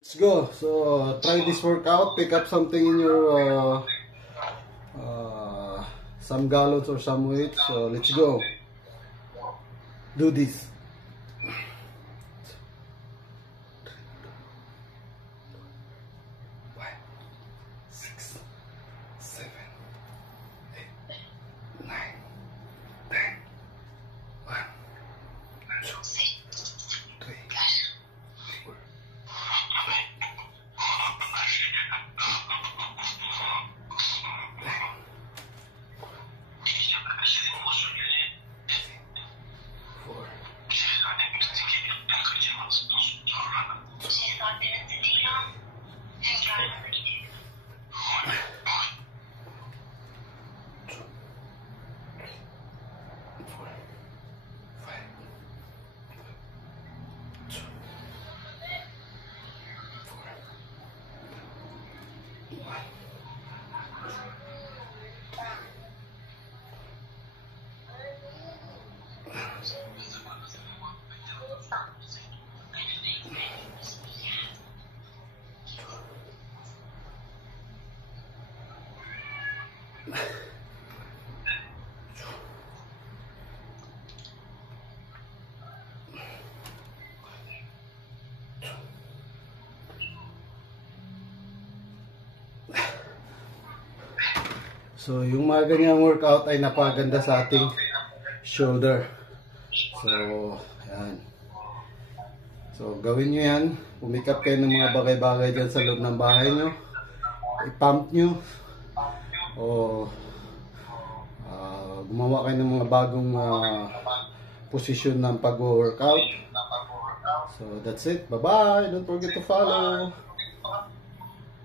Let's go. So try this workout. Pick up something in your some gallons or some weights. So let's go. Do this. 6, 7, 8, 9, 10. 1, 2, 3, 4. So, yung mga ganyang workout ay napaganda sa ating shoulder. So, yan. So, gawin nyo yan. Pumikap kayo ng mga bagay-bagay dyan sa loob ng bahay nyo. I-pump nyo. O gumawa kayo ng mga bagong posisyon ng pag-workout. So, that's it. Bye-bye. Don't forget to follow.